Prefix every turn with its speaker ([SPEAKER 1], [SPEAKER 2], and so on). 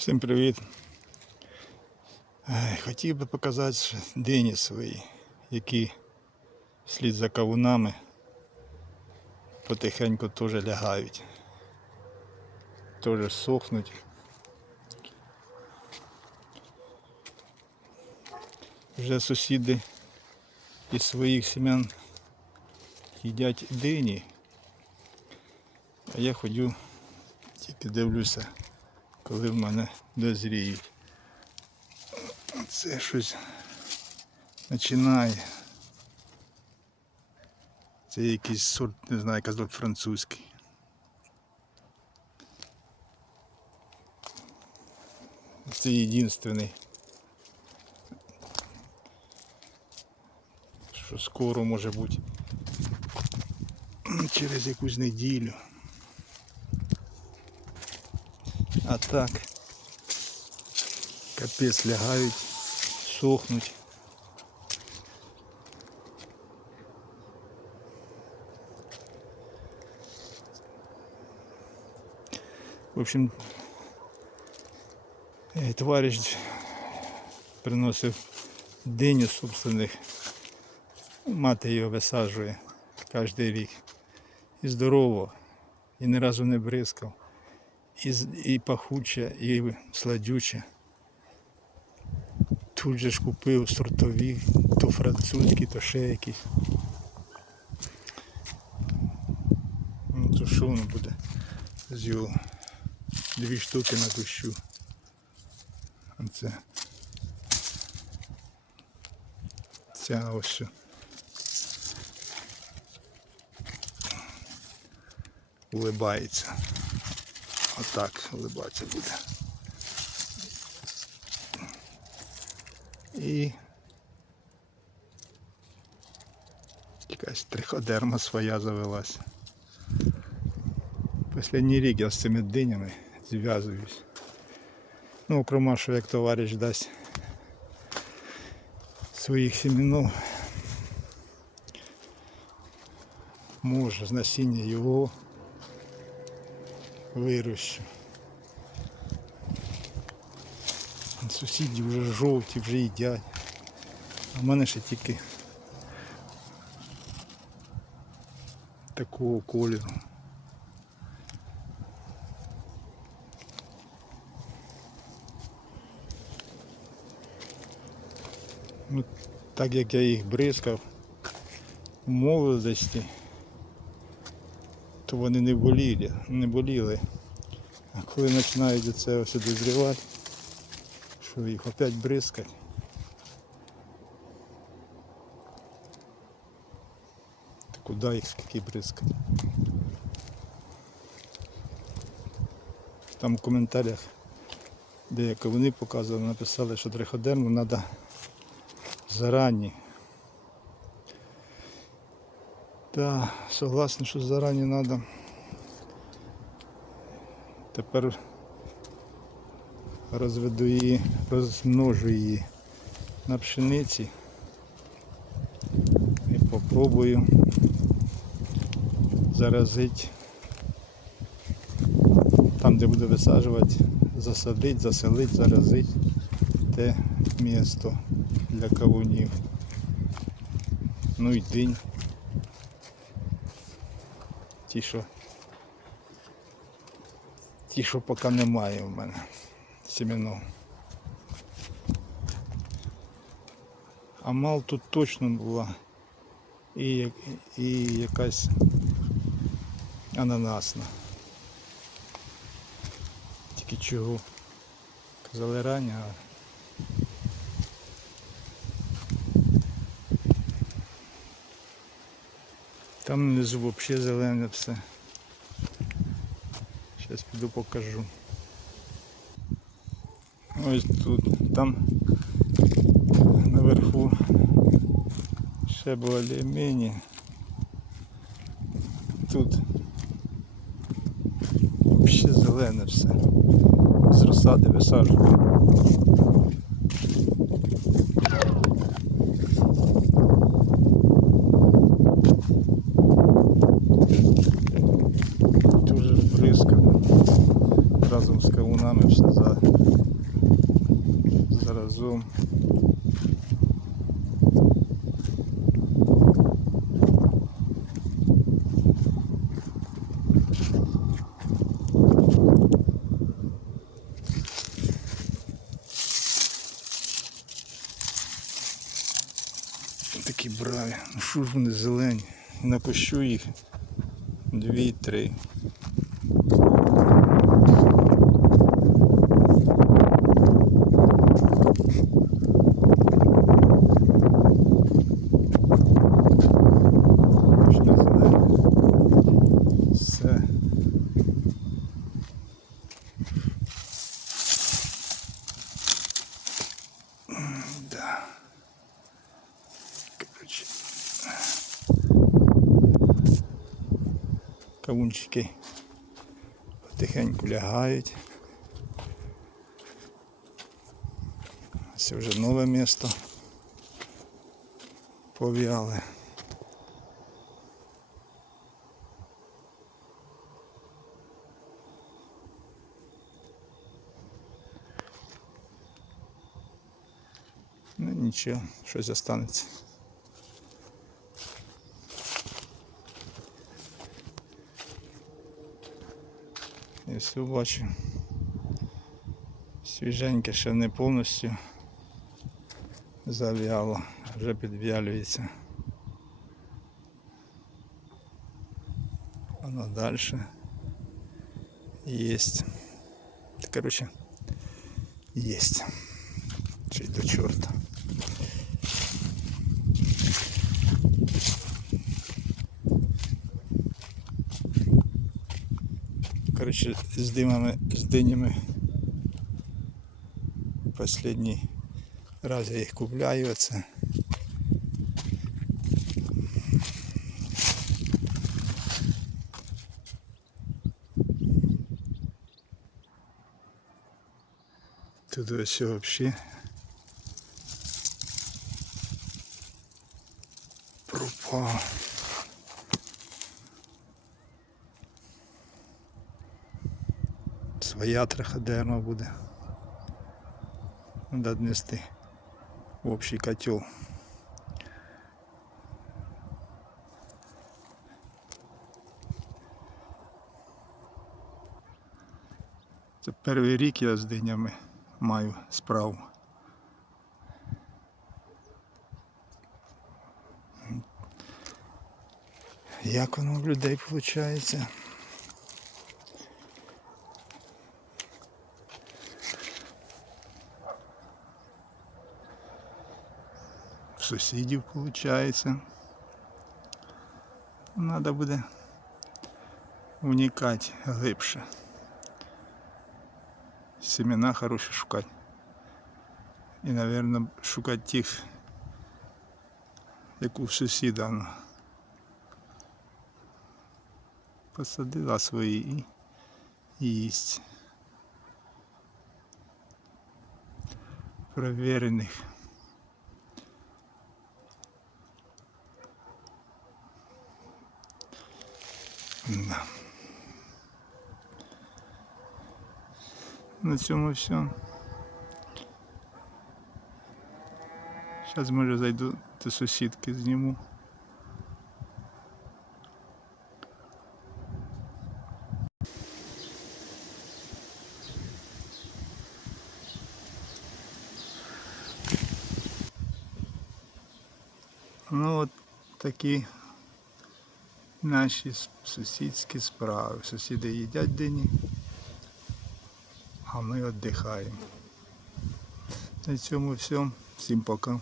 [SPEAKER 1] Всім привіт. Хотів би показати дині свої, які вслід за кавунами потихеньку теж лягають. Теж сохнуть. Вже сусіди із своїх сім'ян їдять дині. А я ходю, тільки дивлюся коли в мене дозріють. Це щось починає. Це якийсь сорт, не знаю, казав французький. Це єдинственний. Що скоро може бути через якусь неділю. А так капець лягають, сохнуть. В общем, е, товариш приносив диню собственних. Мати його висаджує кожен рік. І здорово, і ні разу не бризкав і, і пахуче, і сладюче. Тут же ж купив сортові, то французькі, то ще якісь. Ну то що воно буде з його дві штуки на кущу. Оце. Ця ось. Улибається. Отак улибатися буде. І якась триходерма своя завелась. Останній рік я з цими динями зв'язуюсь. Ну, окрема, що як товариш дасть своїх сімінов, може з насіння його вирощу. Сусіді вже жовті, вже їдять. А в мене ще тільки такого кольору. Ну, так як я їх бризкав у молодості, то вони не боліли, не боліли. А коли починають це ось дозрівати, що їх опять бризкать. Та куди їх скільки бризкать? Там в коментарях, де як вони показували, написали, що триходерму треба зарані. Так, согласен, що зарані треба. Тепер розведу її, розмножу її на пшениці і попробую заразити там, де буду висаджувати, засадити, заселити, заразити те місто для кавунів. Ну і день. Ті, що ті, що поки немає в мене сімінов. А мал тут точно була і, і якась ананасна. Тільки чого? Казали рані, а там внизу взагалі зелене все. Зараз піду покажу. Ось тут, там наверху ще більш-менш. Тут взагалі зелене все. З розсади висаджую. Разом з кавунами, все за, заразом. Такі браві. Ну що ж вони зелені? Напущу їх. Дві-три. Ще зелені. Все. Да. Короче. Кавунчики потихеньку лягають. Це вже нове місто. Пов'яли. Ну нічого, щось останеться. І все бачу. Свіженьке ще не повністю зав'яло, вже підв'ялюється. Воно далі. Та, Короче, єсть. Чи до чорта. З димами, з динями. Последній раз я їх купляю оце. Тут ось вообще пропав. Своя триходерма буде. Надо отнести в общий котел. Це перший рік я з динями маю справу. Як воно в людей виходить? Сусідів виходить. Надо буде унікати глибше. Семена хороші шукати. І, мабуть, шукати тих, як у сусіда. ну. Посадила свої і і їсть. Провірених. Да. На цьому все. Зараз може зайду до сусідки зніму. Ну от такі наші сусідські справи. Сусіди їдять дині, а ми віддихаємо. На цьому все. Всім пока.